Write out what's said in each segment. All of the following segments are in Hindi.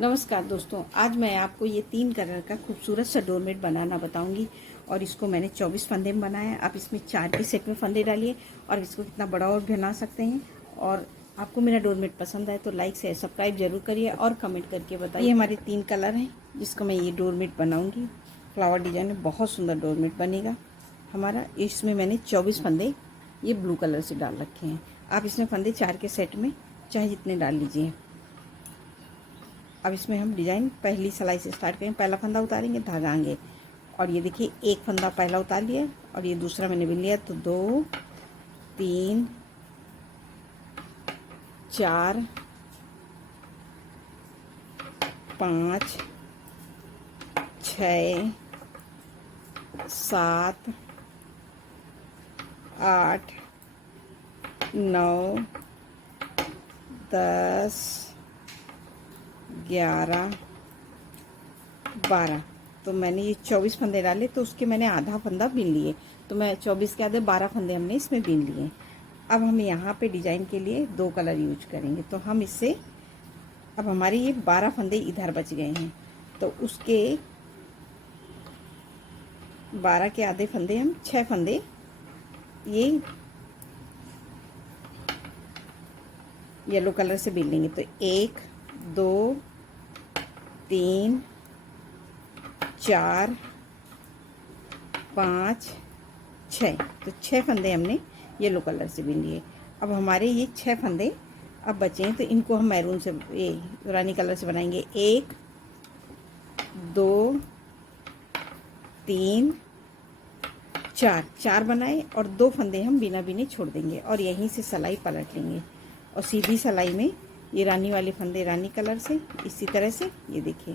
नमस्कार दोस्तों, आज मैं आपको ये 3 कलर का खूबसूरत सा डोरमेट बनाना बताऊंगी। और इसको मैंने 24 फंदे में बनाया है। आप इसमें 4 के सेट में फंदे डालिए और इसको कितना बड़ा और बना सकते हैं। और आपको मेरा डोरमेट पसंद आए तो लाइक शेयर सब्सक्राइब जरूर करिए और कमेंट करके बताइए। ये हमारे 3 कलर हैं जिसको मैं ये डोरमेट बनाऊँगी। फ्लावर डिजाइन में बहुत सुंदर डोरमेट बनेगा हमारा। इसमें मैंने 24 फंदे ये ब्लू कलर से डाल रखे हैं। आप इसमें फंदे 4 के सेट में चाहे जितने डाल लीजिए। अब इसमें हम डिज़ाइन पहली सिलाई से स्टार्ट करेंगे। पहला फंदा उतारेंगे, धागा आएंगे और ये देखिए एक फंदा पहला उतार लिया और ये दूसरा मैंने बिन लिया। तो 2 3 4 5 6 7 8 9 10 11 12। तो मैंने ये 24 फंदे डाले तो उसके मैंने आधा फंदा बिन लिए। तो मैं 24 के आधे 12 फंदे हमने इसमें बिन लिए। अब हम यहाँ पे डिजाइन के लिए 2 कलर यूज करेंगे। तो हम इससे अब हमारे ये 12 फंदे इधर बच गए हैं। तो उसके 12 के आधे फंदे हम 6 फंदे ये येलो कलर से बिन लेंगे। तो 1 2 3 4 5 6। तो 6 फंदे हमने येलो कलर से बिन लिए। अब हमारे ये 6 फंदे अब बचे हैं तो इनको हम मैरून से ये रानी कलर से बनाएंगे। 1 2 3 4 बनाए और 2 फंदे हम बिना बिने छोड़ देंगे और यहीं से सिलाई पलट लेंगे और सीधी सिलाई में ये रानी वाले फंदे रानी कलर से इसी तरह से ये देखिए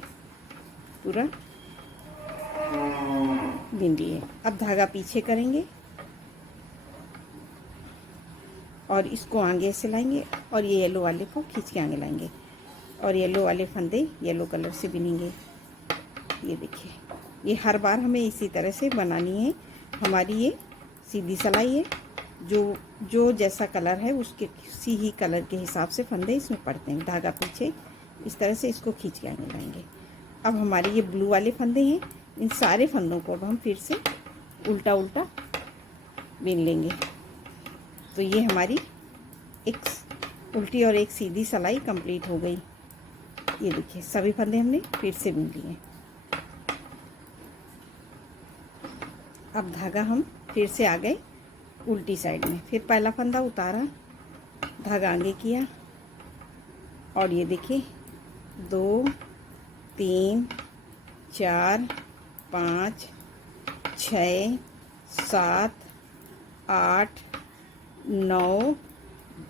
पूरा बिन लिए। अब धागा पीछे करेंगे और इसको आगे से लाएंगे और ये येलो वाले को खींच के आगे लाएंगे और येलो वाले फंदे येलो कलर से बिनेंगे। ये देखिए ये हर बार हमें इसी तरह से बनानी है। हमारी ये सीधी सिलाई है। जो जैसा कलर है उसके उसी ही कलर के हिसाब से फंदे इसमें पड़ते हैं। धागा पीछे इस तरह से इसको खींच के आगे लाएंगे। अब हमारे ये ब्लू वाले फंदे हैं, इन सारे फंदों को अब हम फिर से उल्टा उल्टा बिन लेंगे। तो ये हमारी एक उल्टी और एक सीधी सिलाई कंप्लीट हो गई। ये देखिए सभी फंदे हमने फिर से बिन लिए। अब धागा हम फिर से आ गए उल्टी साइड में। फिर पहला फंदा उतारा, धागा आगे किया और ये देखिए 2 3 4 5 6 7 8 9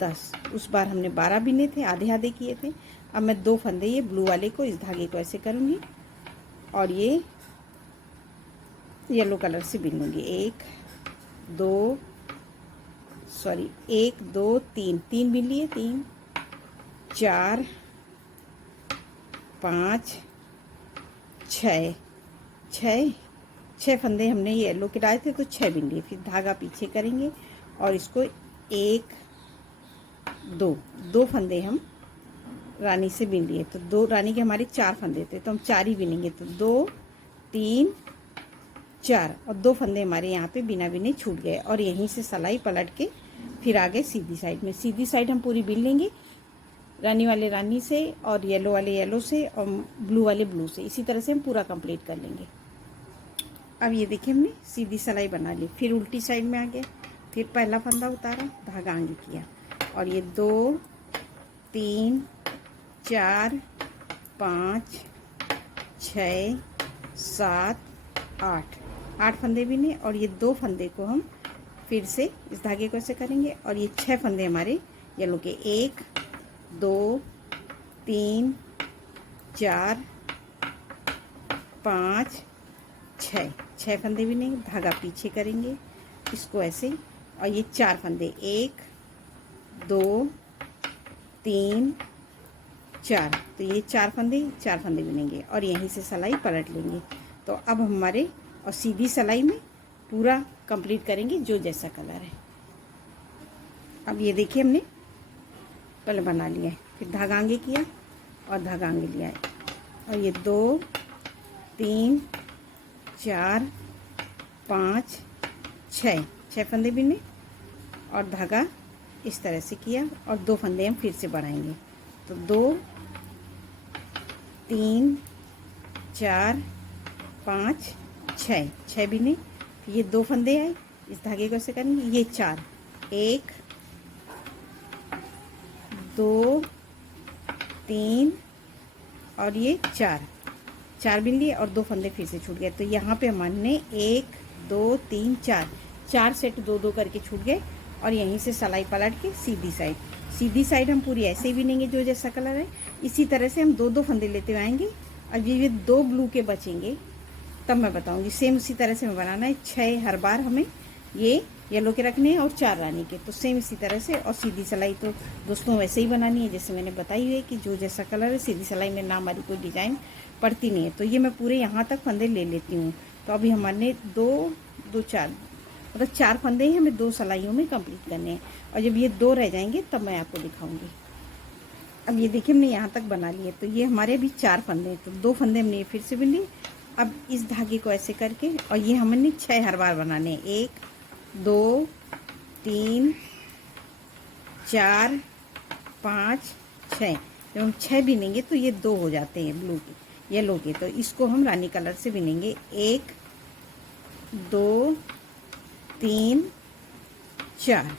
10। उस बार हमने 12 बिने थे, आधे आधे किए थे। अब मैं 2 फंदे ये ब्लू वाले को इस धागे को ऐसे करूँगी और ये येलो कलर से बिन लूँगी। 1 2 3 बिन लिए। 3 4 5 6 फंदे हमने येलो के डाले थे तो 6 बिन लिए। फिर धागा पीछे करेंगे और इसको 1 2 फंदे हम रानी से बिन लिए। तो 2 रानी के हमारे 4 फंदे थे तो हम 4 ही बिनेंगे। तो 2 3 4 और 2 फंदे हमारे यहाँ पे बिना बिने छूट गए और यहीं से सिलाई पलट के फिर आगे सीधी साइड में। सीधी साइड हम पूरी बिन लेंगे रानी वाले रानी से और येलो वाले येलो से और ब्लू वाले ब्लू से। इसी तरह से हम पूरा कंप्लीट कर लेंगे। अब ये देखिए हमने सीधी सिलाई बना ली। फिर उल्टी साइड में आ गए। फिर पहला फंदा उतारा, धागा आगे किया और ये 2 3 4 5 6 7 8 फंदे बिने और ये 2 फंदे को हम फिर से इस धागे को ऐसे करेंगे और ये 6 फंदे हमारे येलो के 1 2 3 4 5 6 फंदे बिनेंगे। धागा पीछे करेंगे इसको ऐसे और ये 4 फंदे 1 2 3 4। तो ये 4 फंदे बिनेंगे और यहीं से सिलाई पलट लेंगे। तो अब हमारे और सीधी सिलाई में पूरा कंप्लीट करेंगे जो जैसा कलर है। अब ये देखिए हमने पहले बना लिया है, फिर धागा आगे किया और धागा आगे लिया है और ये 2 3 4 5 6 फंदे बिने और धागा इस तरह से किया और 2 फंदे हम फिर से बढ़ाएंगे। तो 2 3 4 5 6 बिने, ये 2 फंदे आए, इस धागे को ऐसे करेंगे, ये 4 1 2 3 और ये 4 बिन लिए और 2 फंदे फिर से छूट गए। तो यहाँ पे हमने 1 2 3 4 सेट 2 करके छूट गए और यहीं से सिलाई पलट के सीधी साइड हम पूरी ऐसे ही बिनेंगे जो जैसा कलर है। इसी तरह से हम 2 फंदे लेते हुए आएंगे और ये 2 ब्लू के बचेंगे तब मैं बताऊंगी। सेम उसी तरह से हमें बनाना है। 6 हर बार हमें ये येलो के रखने हैं और 4 रानी के, तो सेम इसी तरह से। और सीधी सिलाई तो दोस्तों वैसे ही बनानी है जैसे मैंने बताई हुई है कि जो जैसा कलर है। सीधी सिलाई में ना हमारी कोई डिजाइन पड़ती नहीं है। तो ये मैं पूरे यहाँ तक फंदे ले लेती हूँ। तो अभी हमारे 2 4 मतलब 4 फंदे ही हमें 2 सिलाइयों में कंप्लीट करने हैं और जब ये 2 रह जाएंगे तब मैं आपको दिखाऊंगी। अब ये देखिए हमने यहाँ तक बना लिए, तो ये हमारे अभी 4 फंदे हैं। तो 2 फंदे हमने फिर से बिन लिए। अब इस धागे को ऐसे करके और ये हमने 6 हर बार बनाने हैं। 1 2 3 4 5 6। जब हम 6 बिनेंगे तो ये 2 हो जाते हैं ब्लू के येलो के, तो इसको हम रानी कलर से बिनेंगे। 1 2 3 4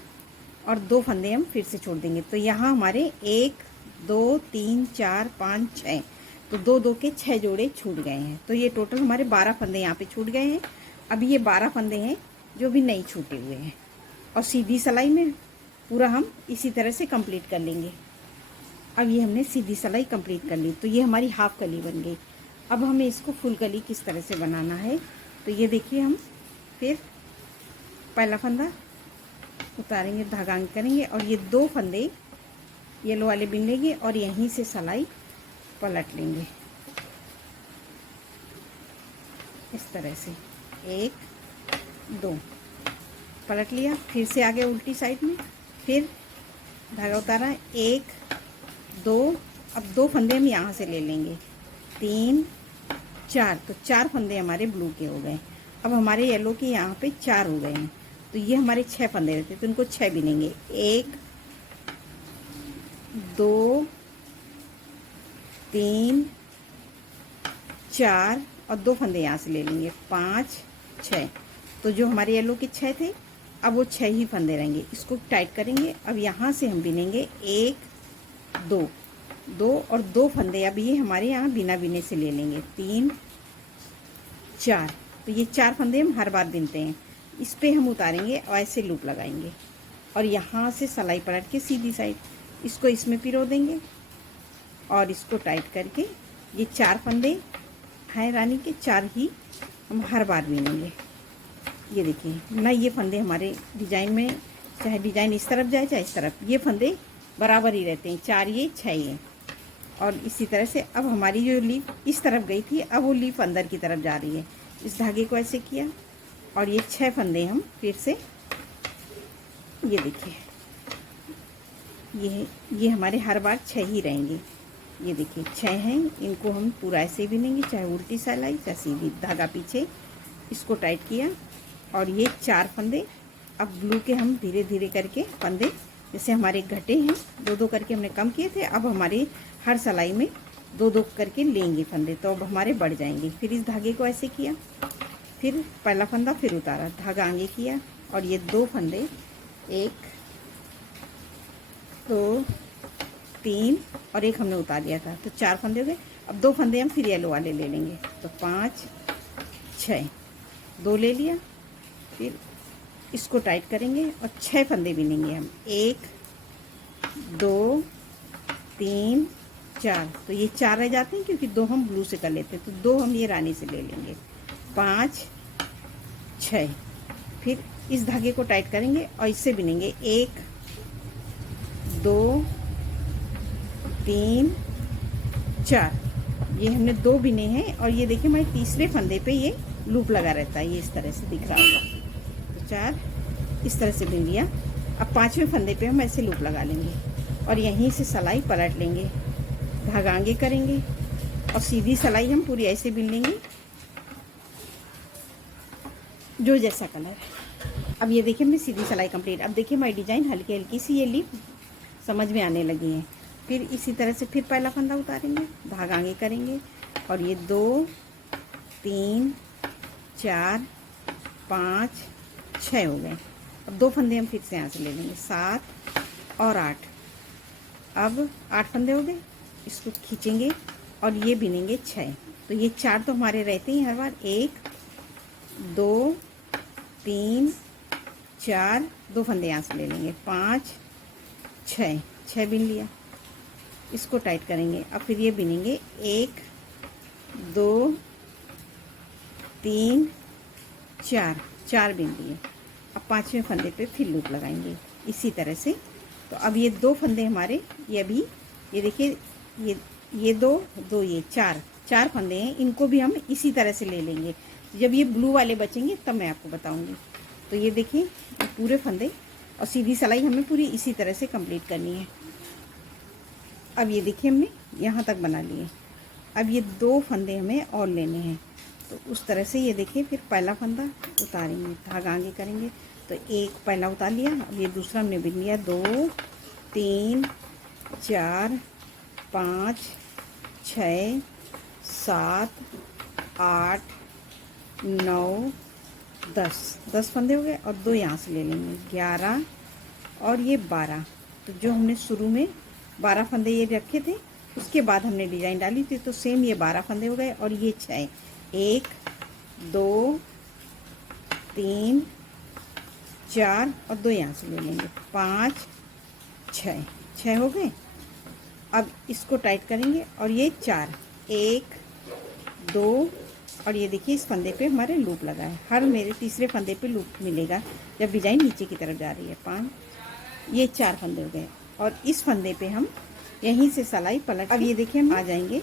और 2 फंदे हम फिर से छोड़ देंगे। तो यहाँ हमारे 1 2 3 4 5 6, तो 2 के 6 जोड़े छूट गए हैं। तो ये टोटल हमारे 12 फंदे यहाँ पे छूट गए हैं। अभी ये 12 फंदे हैं जो भी नहीं छूटे हुए हैं और सीधी सिलाई में पूरा हम इसी तरह से कंप्लीट कर लेंगे। अब ये हमने सीधी सिलाई कंप्लीट कर ली, तो ये हमारी हाफ कली बन गई। अब हमें इसको फुल कली किस तरह से बनाना है, तो ये देखिए हम फिर पहला फंदा उतारेंगे, धागा करेंगे और ये 2 फंदे येलो वाले बिन लेंगे और यहीं से सिलाई पलट लेंगे इस तरह से। 1 2 पलट लिया, फिर से आगे उल्टी साइड में, फिर धागा उतारा 1 2। अब 2 फंदे हम यहाँ से ले लेंगे, 3 4, तो 4 फंदे हमारे ब्लू के हो गए। अब हमारे येलो के यहाँ पे 4 हो गए हैं, तो ये हमारे 6 फंदे रहते, तो इनको 6 बिनेंगे। 1 2 3 4 और 2 फंदे यहाँ से ले लेंगे, 5 6। तो जो हमारे येलो के 6 थे अब वो 6 ही फंदे रहेंगे। इसको टाइट करेंगे। अब यहाँ से हम बिनेंगे 1 2 और 2 फंदे अब ये हमारे यहाँ बिना बिने से ले लेंगे, 3 4। तो ये 4 फंदे हम हर बार बिनते हैं। इस पे हम उतारेंगे और ऐसे लूप लगाएंगे और यहाँ से सिलाई पलट के सीधी साइड इसको इसमें पिरो देंगे और इसको टाइट करके ये 4 फंदे हैं रानी के, 4 ही हम हर बार बिनेंगे। ये देखिए ना, ये फंदे हमारे डिजाइन में, चाहे डिजाइन इस तरफ जाए चाहे इस तरफ, ये फंदे बराबर ही रहते हैं, 4 ये 6 ये। और इसी तरह से अब हमारी जो लीफ इस तरफ गई थी अब वो लीफ अंदर की तरफ जा रही है। इस धागे को ऐसे किया और ये 6 फंदे हम फिर से, ये देखिए ये हमारे हर बार 6 ही रहेंगे। ये देखिए 6 हैं, इनको हम पूरा ऐसे ही बिनेंगे, चाहे उल्टी सिलाई चाहे सीधी। धागा पीछे इसको टाइट किया और ये 4 फंदे अब ब्लू के हम धीरे धीरे करके फंदे, जैसे हमारे घटे हैं 2 करके हमने कम किए थे, अब हमारे हर सिलाई में 2 करके लेंगे फंदे, तो अब हमारे बढ़ जाएंगे। फिर इस धागे को ऐसे किया, फिर पहला फंदा फिर उतारा, धागा आगे किया और ये 2 फंदे, 1 2 3 और 1 हमने उतार लिया था, तो 4 फंदे हो गए। अब 2 फंदे हम फिर येलो वाले ले लेंगे, तो 5 6, 2 ले लिया, फिर इसको टाइट करेंगे और 6 फंदे बिनेंगे हम, 1 2 3 4। तो ये 4 रह जाते हैं क्योंकि 2 हम ब्लू से कर लेते हैं, तो 2 हम ये रानी से ले लेंगे, 5 6। फिर इस धागे को टाइट करेंगे और इससे बिनेंगे 1 2 3 4। ये हमने 2 बिने हैं और ये देखिए हमारे तीसरे फंदे पे ये लूप लगा रहता है, ये इस तरह से दिख रहा होगा। तो 4 इस तरह से बिन लिया। अब 5वें फंदे पे हम ऐसे लूप लगा लेंगे और यहीं से सिलाई पलट लेंगे, धागा आगे करेंगे और सीधी सिलाई हम पूरी ऐसे बिन लेंगे, जो जैसा कलर है। अब ये देखिए हमने सीधी सिलाई कंप्लीट। अब देखिए हमारी डिज़ाइन हल्की हल्की सी ये लीफ समझ में आने लगी है। फिर इसी तरह से फिर पहला फंदा उतारेंगे, धागा आगे करेंगे और ये 2 3 4 5 6 हो गए। अब 2 फंदे हम फिर से यहाँ से ले लेंगे, 7 और 8। अब 8 फंदे हो गए, इसको खींचेंगे और ये बिनेंगे 6। तो ये 4 तो हमारे रहते हैं हर बार। 1 2 3 4, 2 फंदे यहाँ से ले लेंगे, 5 6 बिन लिया। इसको टाइट करेंगे। अब फिर ये बिनेंगे 1 2 3 4 बिन लिए। अब 5वें फंदे पे फिर लूप लगाएंगे इसी तरह से। तो अब ये 2 फंदे हमारे, ये अभी ये देखिए ये 2 ये 4 फंदे हैं, इनको भी हम इसी तरह से ले लेंगे। जब ये ब्लू वाले बचेंगे तब मैं आपको बताऊंगी। तो ये देखिए ये पूरे फंदे और सीधी सिलाई हमें पूरी इसी तरह से कंप्लीट करनी है। अब ये देखिए हमने यहाँ तक बना लिए। अब ये 2 फंदे हमें और लेने हैं। तो उस तरह से ये देखिए फिर पहला फंदा उतारेंगे, धागा आगे करेंगे। तो एक पहला उतार लिया, अब ये दूसरा हमने बिन लिया। 2 3 4 5 6 7 8 9 10 फंदे हो गए और 2 यहाँ से ले लेंगे, 11 और ये 12। तो जो हमने शुरू में 12 फंदे ये रखे थे, उसके बाद हमने डिज़ाइन डाली थी, तो सेम ये 12 फंदे हो गए और ये 6। 1 2 3 4 और 2 यहाँ से ले लेंगे, 5 6 हो गए। अब इसको टाइट करेंगे और ये 4 1 2 और ये देखिए इस फंदे पे हमारे लूप लगा है। हर मेरे तीसरे फंदे पे लूप मिलेगा जब डिज़ाइन नीचे की तरफ जा रही है। 5 ये 4 फंदे हो गए और इस फंदे पे हम यहीं से सिलाई पलट। अब ये देखिए हम आ जाएंगे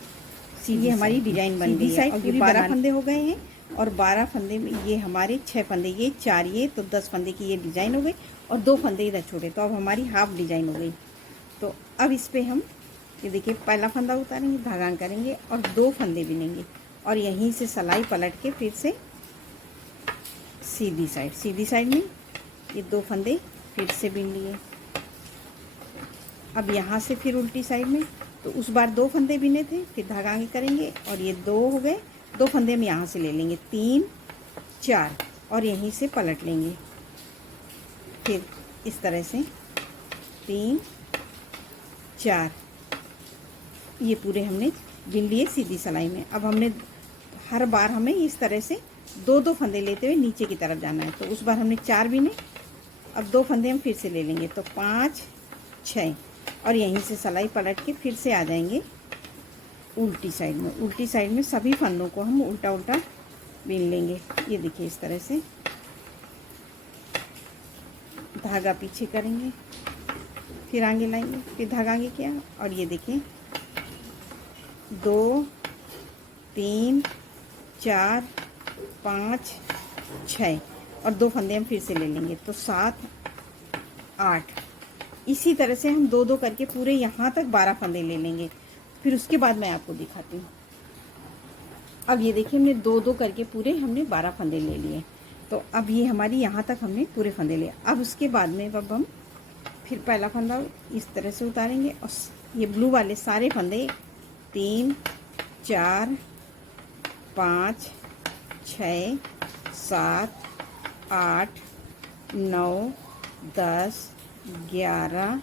सीधी, हमारी डिज़ाइन बन गई है और ये 12 फंदे हो गए हैं और 12 फंदे में ये हमारे 6 फंदे, ये 4 ये, तो 10 फंदे की ये डिज़ाइन हो गई और 2 फंदे इधर छोड़े, तो अब हमारी हाफ डिज़ाइन हो गई। तो अब इस पर हम ये देखिए पहला फंदा उतारेंगे, धागा करेंगे और 2 फंदे बिनेंगे और यहीं से सिलाई पलट के फिर से सीधी साइड में ये 2 फंदे फिर से बिन लिए। अब यहाँ से फिर उल्टी साइड में, तो उस बार 2 फंदे बिने थे, फिर धागा आगे करेंगे और ये 2 हो गए। 2 फंदे हम यहाँ से ले लेंगे, 3 4 और यहीं से पलट लेंगे। फिर इस तरह से 3 4 ये पूरे हमने बिन लिए सीधी सिलाई में। अब हमने हर बार हमें इस तरह से 2 फंदे लेते हुए नीचे की तरफ जाना है। तो उस बार हमने 4 बिने, अब 2 फंदे हम फिर से ले लेंगे, तो 5 6 और यहीं से सिलाई पलट के फिर से आ जाएंगे उल्टी साइड में। उल्टी साइड में सभी फंदों को हम उल्टा बिन लेंगे। ये देखिए इस तरह से धागा पीछे करेंगे, फिर आगे लाएंगे, फिर धागा आगे किया और ये देखिए 2 3 4 5 6 और 2 फंदे हम फिर से ले लेंगे, तो 7 8। इसी तरह से हम 2 करके पूरे यहाँ तक 12 फंदे ले लेंगे। फिर उसके बाद मैं आपको दिखाती हूँ। अब ये देखिए हमने 2 करके पूरे हमने 12 फंदे ले लिए। तो अब ये हमारी यहाँ तक हमने पूरे फंदे लिए। अब उसके बाद में अब हम फिर पहला फंदा इस तरह से उतारेंगे और ये ब्लू वाले सारे फंदे 3 4 5 6 7 8 9 10 11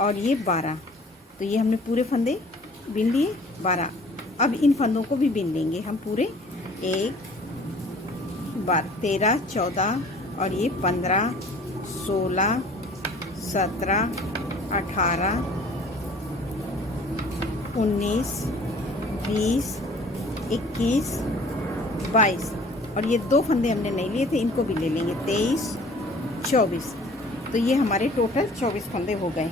और ये 12। तो ये हमने पूरे फंदे बिन लिए 12। अब इन फंदों को भी बिन लेंगे हम पूरे, 1 बार 13 14 और ये 15 16 17 18 19 20 21 22 और ये 2 फंदे हमने नहीं लिए थे, इनको भी ले लेंगे, 23 24। तो ये हमारे टोटल 24 फंदे हो गए।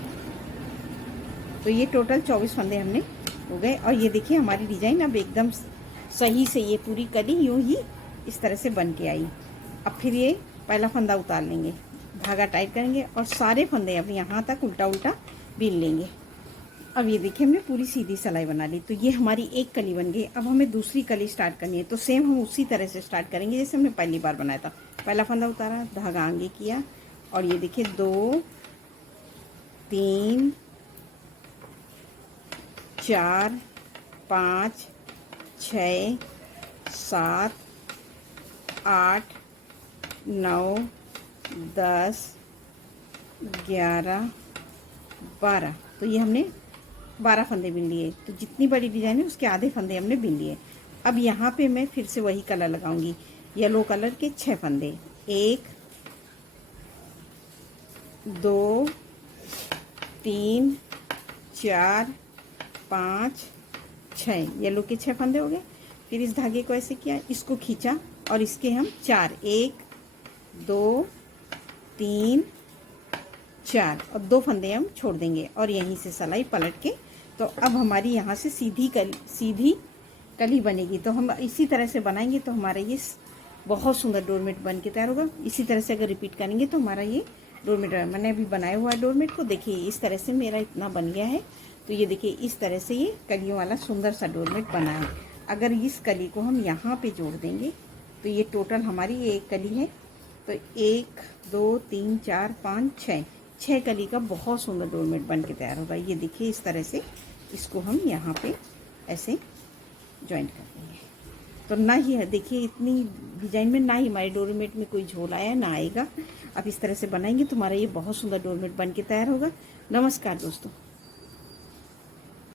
तो ये टोटल 24 फंदे हमने हो गए और ये देखिए हमारी डिज़ाइन अब एकदम सही से ये पूरी कली यूँ ही इस तरह से बन के आई। अब फिर ये पहला फंदा उतार लेंगे, धागा टाइट करेंगे और सारे फंदे अब यहाँ तक उल्टा बिन लेंगे। अब ये देखिए हमने पूरी सीधी सिलाई बना ली। तो ये हमारी एक कली बन गई। अब हमें दूसरी कली स्टार्ट करनी है। तो सेम हम उसी तरह से स्टार्ट करेंगे जैसे हमने पहली बार बनाया था। पहला फंदा उतारा, धागा आगे किया और ये देखिए 2 3 4 5 6 7 8 9 10 11 12। तो ये हमने 12 फंदे बिन लिए। तो जितनी बड़ी डिजाइन है उसके आधे फंदे हमने बिन लिए। अब यहाँ पे मैं फिर से वही कलर लगाऊंगी, येलो कलर के 6 फंदे। 1 2 3 4 5 6, येलो के 6 फंदे हो गए। फिर इस धागे को ऐसे किया, इसको खींचा और इसके हम 4, 1 2 3 4 और 2 फंदे हम छोड़ देंगे और यहीं से सिलाई पलट के। तो अब हमारी यहाँ से सीधी कली बनेगी। तो हम इसी तरह से बनाएंगे तो हमारा ये बहुत सुंदर डोरमेट बन के तैयार होगा। इसी तरह से अगर रिपीट करेंगे तो हमारा ये डोरमेट, मैंने अभी बनाया हुआ है डोरमेट को, देखिए इस तरह से मेरा इतना बन गया है। तो ये देखिए इस तरह से ये कलियों वाला सुंदर सा डोरमेट बना है। अगर इस कली को हम यहाँ पे जोड़ देंगे तो ये टोटल हमारी ये एक कली है। तो 1 2 3 4 5 6 कली का बहुत सुंदर डोरमेट बन के तैयार होगा। ये देखिए इस तरह से इसको हम यहाँ पे ऐसे जॉइंट कर देंगे। तो ना ही है, देखिए इतनी डिजाइन में ना ही हमारे डोरमेट में कोई झोल आया ना आएगा। अब इस तरह से बनाएंगे तो हमारा ये बहुत सुंदर डोरमेट बन के तैयार होगा। नमस्कार दोस्तों।